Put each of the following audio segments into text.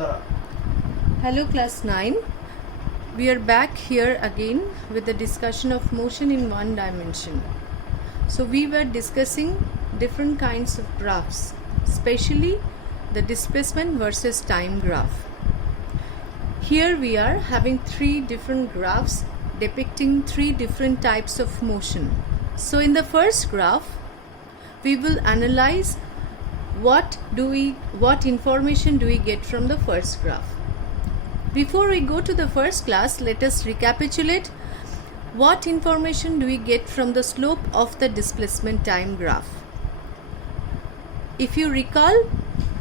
Hello class 9. We are back here again with the discussion of motion in one dimension. So we were discussing different kinds of graphs, especially the displacement versus time graph. Here we are having three different graphs depicting three different types of motion. So in the first graph, we will analyze what information do we get from the first graph. Before we go to the first class, let us recapitulate what information do we get from the slope of the displacement time graph. If you recall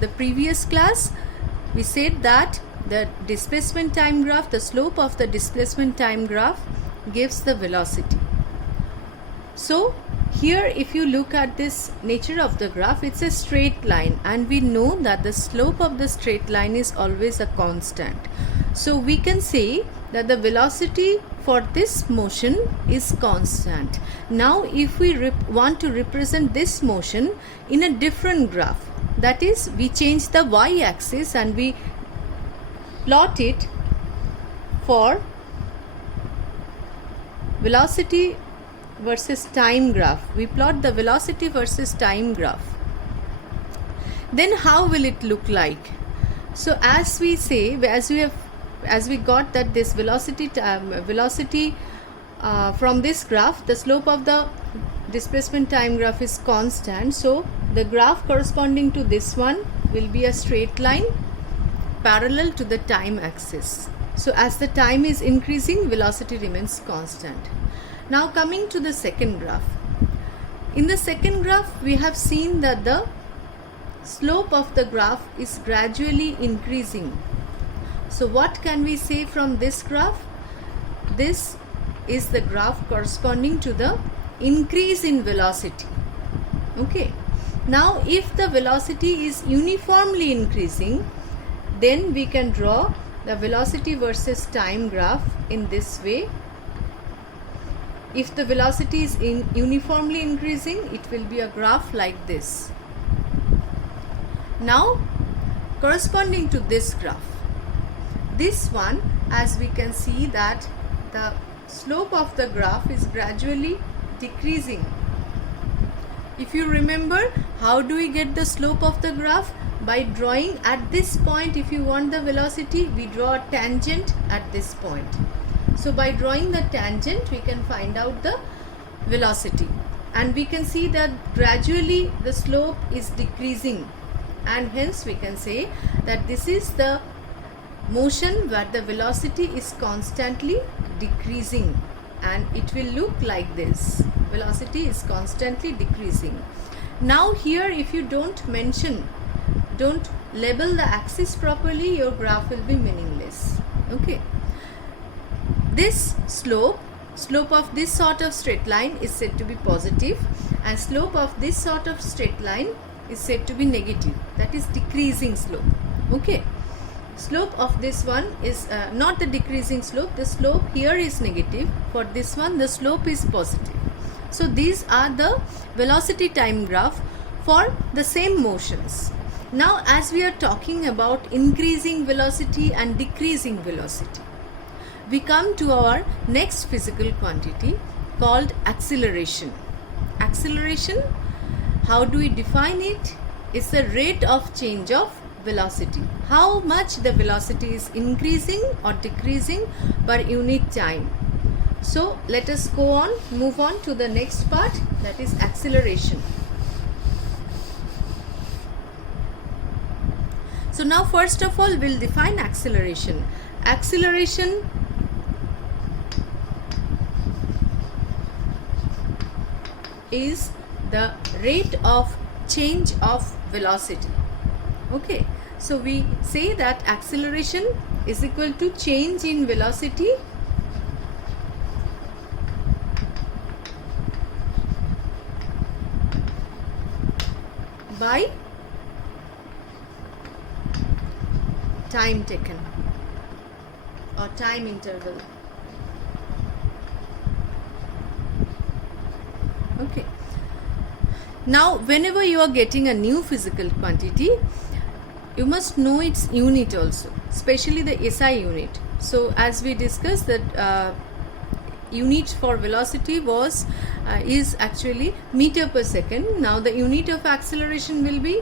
the previous class, we said that the displacement time graph, the slope of the displacement time graph gives the velocity. So here if you look at this nature of the graph, it's a straight line and we know that the slope of the straight line is always a constant. So we can say that the velocity for this motion is constant. Now if we want to represent this motion in a different graph, that is, we change the y-axis and we plot it for velocity versus time graph. We plot the velocity versus time graph. Then how will it look like? So as we say, as we got that this velocity from this graph, the slope of the displacement time graph is constant. So the graph corresponding to this one will be a straight line parallel to the time axis. So as the time is increasing, velocity remains constant. Now coming to the second graph. In the second graph, we have seen that the slope of the graph is gradually increasing. So what can we say from this graph? This is the graph corresponding to the increase in velocity. Okay. Now if the velocity is uniformly increasing, then we can draw the velocity versus time graph in this way. If the velocity is uniformly increasing, it will be a graph like this. Now, corresponding to this graph, this one, as we can see that the slope of the graph is gradually decreasing. If you remember, how do we get the slope of the graph? By drawing at this point, if you want the velocity, we draw a tangent at this point. So by drawing the tangent, we can find out the velocity. And we can see that gradually the slope is decreasing. And hence we can say that this is the motion where the velocity is constantly decreasing. And it will look like this. Velocity is constantly decreasing. Now here, if you don't label the axis properly, your graph will be meaningless. Okay. This slope of this sort of straight line is said to be positive, and slope of this sort of straight line is said to be negative, that is decreasing slope. Okay, slope of this one is not the decreasing slope, the slope here is negative. For this one, the slope is positive. So these are the velocity time graph for the same motions. Now as we are talking about increasing velocity and decreasing velocity, we come to our next physical quantity called acceleration. Acceleration, how do we define it? It's the rate of change of velocity. How much the velocity is increasing or decreasing per unit time. So let us move on to the next part, that is acceleration. So now first of all, we'll define acceleration. Acceleration is the rate of change of velocity. Okay, so we say that acceleration is equal to change in velocity by time taken or time interval. Okay. Now whenever you are getting a new physical quantity, you must know its unit also, especially the SI unit. So as we discussed that unit for velocity is actually meter per second. Now the unit of acceleration will be,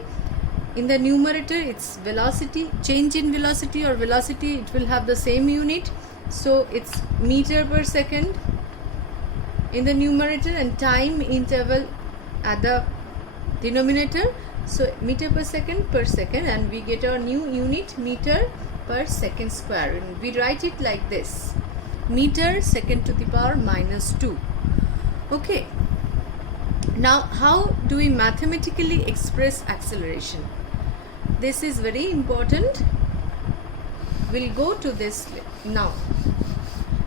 in the numerator it's velocity, change in velocity or velocity, it will have the same unit. So it's meter per second in the numerator and time interval at the denominator. So meter per second, and we get our new unit, meter per second square, and we write it like this: meter second to the power minus 2. Okay, now how do we mathematically express acceleration? This is very important. We'll go to this now.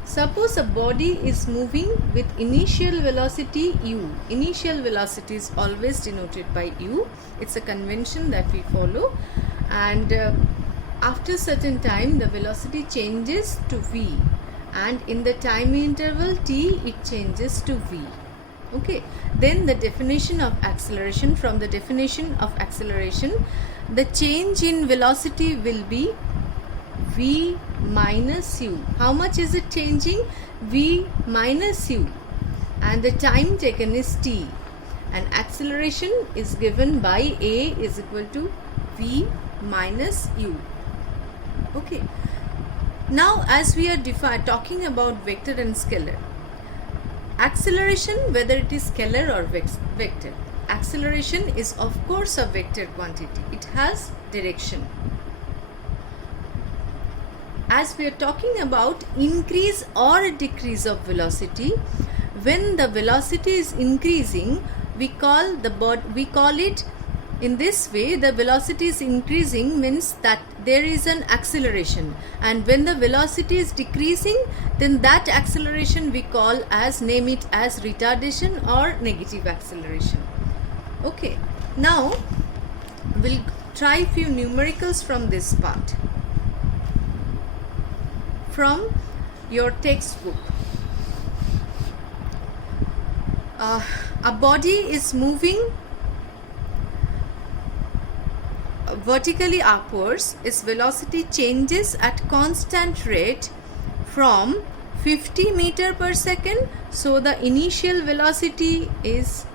Suppose a body is moving with initial velocity u. Initial velocity is always denoted by u. It's a convention that we follow, and after certain time the velocity changes to v, and in the time interval t it changes to v. Okay, then the definition of acceleration, from the definition of acceleration, the change in velocity will be v minus u. How much is it changing? V minus u, and the time taken is t, and acceleration is given by a is equal to v minus u. Okay, now as we are talking about vector and scalar, acceleration, whether it is scalar or vector, acceleration is of course a vector quantity. It has direction. As we are talking about increase or decrease of velocity, when the velocity is increasing, we call it in this way. The velocity is increasing means that there is an acceleration, and when the velocity is decreasing, then that acceleration we call as, name it as retardation or negative acceleration. Okay, now we'll try few numericals from this part, from your textbook. A body is moving vertically upwards. Its velocity changes at constant rate from 50 meter per second. So the initial velocity is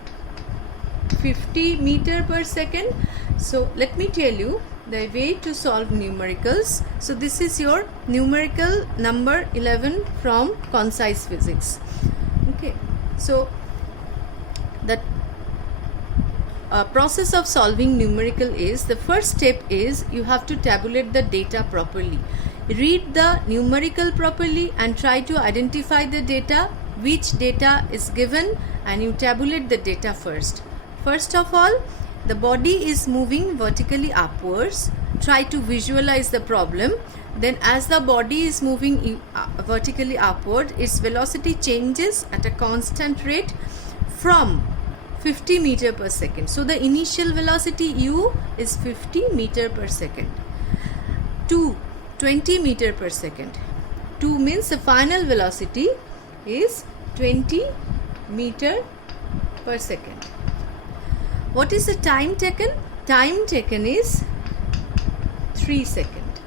50 meter per second. So let me tell you the way to solve numericals. So this is your numerical number 11 from Concise Physics. Okay, so the process of solving numerical is, the first step is you have to tabulate the data properly. Read the numerical properly and try to identify the data, which data is given, and you tabulate the data first. First of all, the body is moving vertically upwards. Try to visualize the problem. Then as the body is moving vertically upward, its velocity changes at a constant rate from 50 meter per second. So the initial velocity u is 50 meter per second to 20 meter per second. 2 means the final velocity is 20 meter per second. What is the time taken? Time taken is 3 seconds.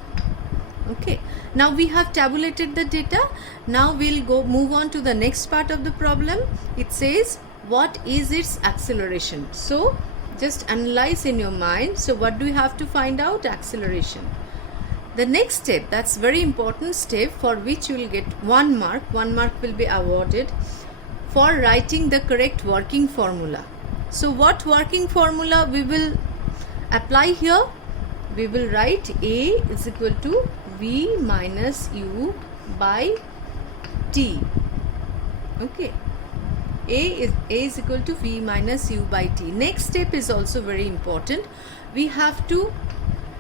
Okay, now we have tabulated the data. Now we'll move on to the next part of the problem. It says, what is its acceleration? So just analyze in your mind. So what do we have to find out? Acceleration. The next step, that's very important step, for which you will get 1 mark. 1 mark will be awarded for writing the correct working formula. So what working formula we will apply here? We will write A is equal to V minus U by T. Okay, A is equal to V minus U by T. Next step is also very important. We have to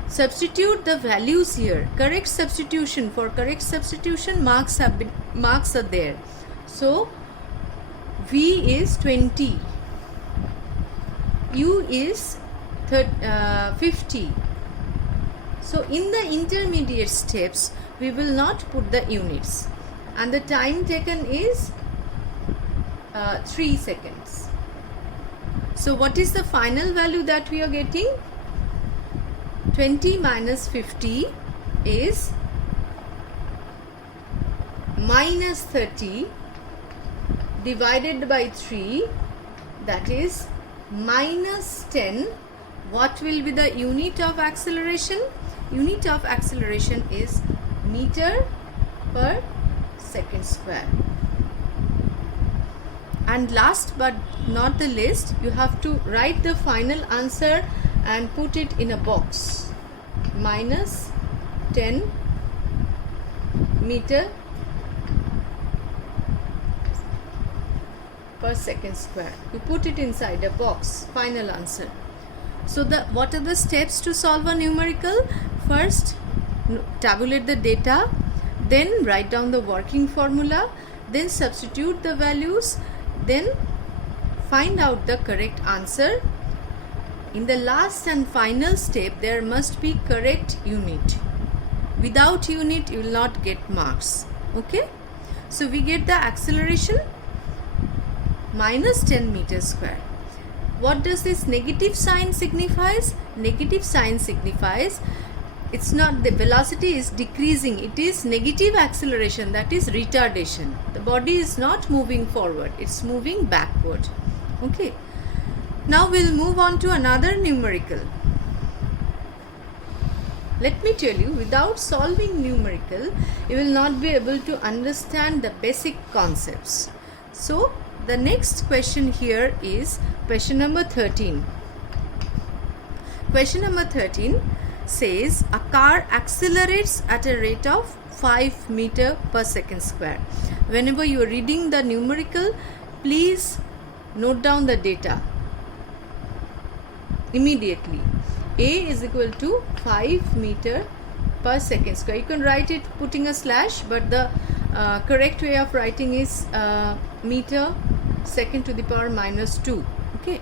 substitute the values here. Correct substitution. For correct substitution, marks are there. So V is 20, U is 50. So in the intermediate steps, we will not put the units, and the time taken is 3 seconds. So what is the final value that we are getting? 20 minus 50 is minus 30 divided by 3, that is minus 10. What will be the unit of acceleration? Unit of acceleration is meter per second square. And last but not the least, you have to write the final answer and put it in a box. Minus 10 meter per second square. You put it inside a box. Final answer. So what are the steps to solve a numerical? First, tabulate the data, then write down the working formula, then substitute the values, then find out the correct answer. In the last and final step, there must be correct unit. Without unit, you will not get marks. Okay? So we get the acceleration minus 10 meters square. What does this negative sign signifies? Negative sign signifies it's not the velocity is decreasing, it is negative acceleration, that is retardation. The body is not moving forward, it's moving backward. Okay. Now we'll move on to another numerical. Let me tell you, without solving numerical, you will not be able to understand the basic concepts. So the next question here is question number 13. Question number 13 says a car accelerates at a rate of 5 meter per second square. Whenever you are reading the numerical, please note down the data immediately. A is equal to 5 meter per second square. You can write it putting a slash, but the correct way of writing is meter second to the power minus 2. Okay.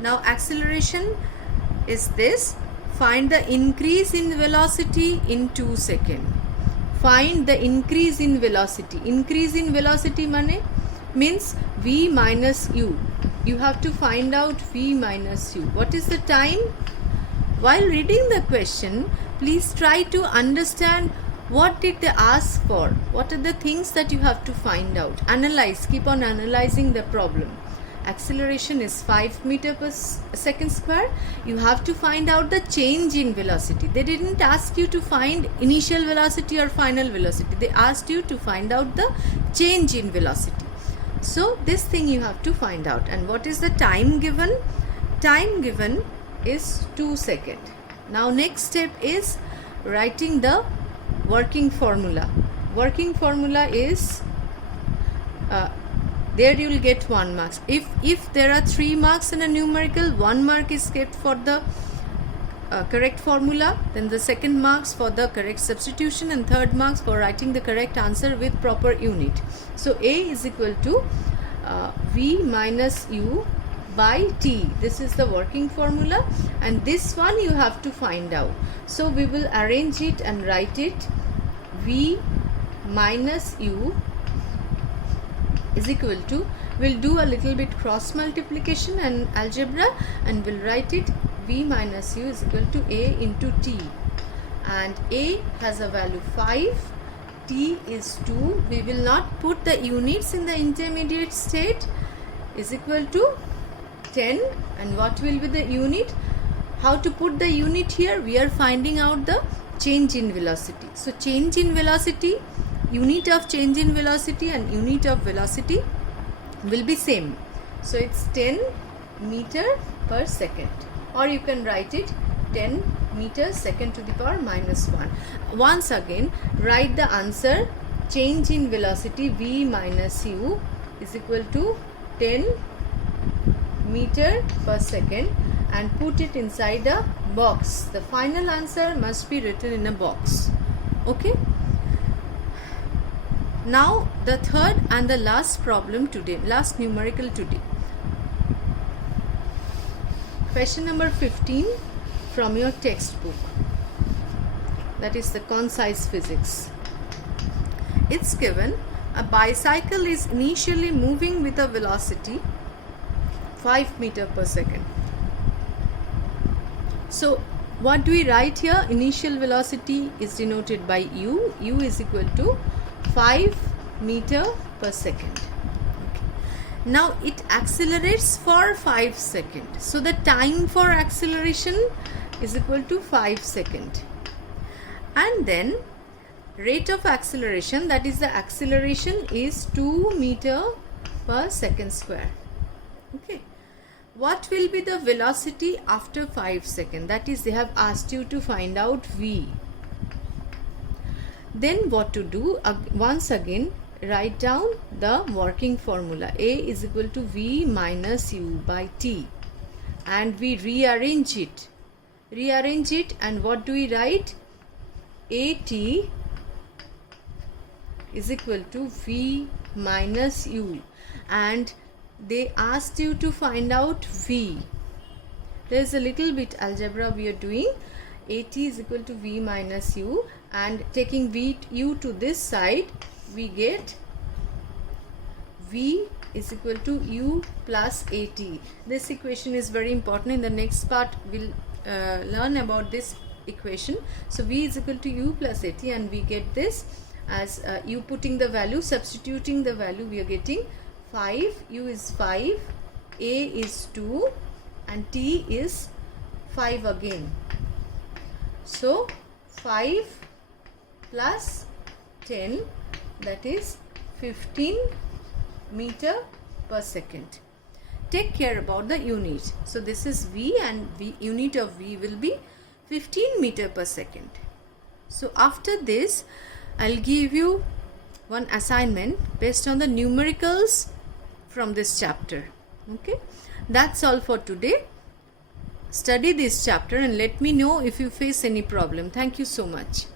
Now acceleration is this. Find the increase in velocity in 2 seconds. Find the increase in velocity. Increase in velocity means V minus U. You have to find out V minus U. What is the time? While reading the question, please try to understand what did they ask for. What are the things that you have to find out? Analyze. Keep on analyzing the problem. Acceleration is 5 meter per second square. You have to find out the change in velocity. They didn't ask you to find initial velocity or final velocity. They asked you to find out the change in velocity. So this thing you have to find out. And what is the time given? Time given is 2 seconds. Now next step is writing the working formula. Working formula is there you will get 1 mark. If there are 3 marks in a numerical, 1 mark is kept for the correct formula, then the second marks for the correct substitution, and third marks for writing the correct answer with proper unit. So A is equal to V minus U by T. This is the working formula, and this one you have to find out. So we will arrange it and write it. V minus U is equal to, we'll do a little bit cross multiplication and algebra, and we'll write it V minus U is equal to A into T, and A has a value 5, T is 2. We will not put the units in the intermediate state. Is equal to 10, and what will be the unit? How to put the unit here? We are finding out the change in velocity. So change in velocity, unit of change in velocity and unit of velocity will be same. So it's 10 meter per second, or you can write it 10 meters second to the power minus 1. Once again, write the answer. Change in velocity V minus U is equal to 10 meter per second, and put it inside a box. The final answer must be written in a box. Okay. Now the third and the last problem today, last numerical today. Question number 15 from your textbook, that is the concise physics. It's given a bicycle is initially moving with a velocity 5 meter per second. So What do we write here? Initial velocity is denoted by u. U is equal to 5 meter per second. Okay. Now it accelerates for 5 seconds. So the time for acceleration is equal to 5 seconds. And then rate of acceleration, that is the acceleration, is 2 meter per second square. Okay. What will be the velocity after 5 seconds? That is, they have asked you to find out v. Then what to do? Once again, write down the working formula. A is equal to v minus u by t. And we rearrange it. And what do we write? At is equal to v minus u. And they asked you to find out v. There is a little bit algebra we are doing. At is equal to v minus u, and taking u to this side, we get v is equal to u plus at. This equation is very important. In the next part we'll learn about this equation. So v is equal to u plus at, and we get this as u putting the value, substituting the value, we are getting 5, u is 5, a is 2, and t is 5 again. So 5 plus 10, that is 15 meter per second. Take care about the unit. So this is v, and unit of v will be 15 meter per second. So after this, I'll give you one assignment based on the numericals from this chapter. Okay, that's all for today. Study this chapter and let me know if you face any problem. Thank you so much.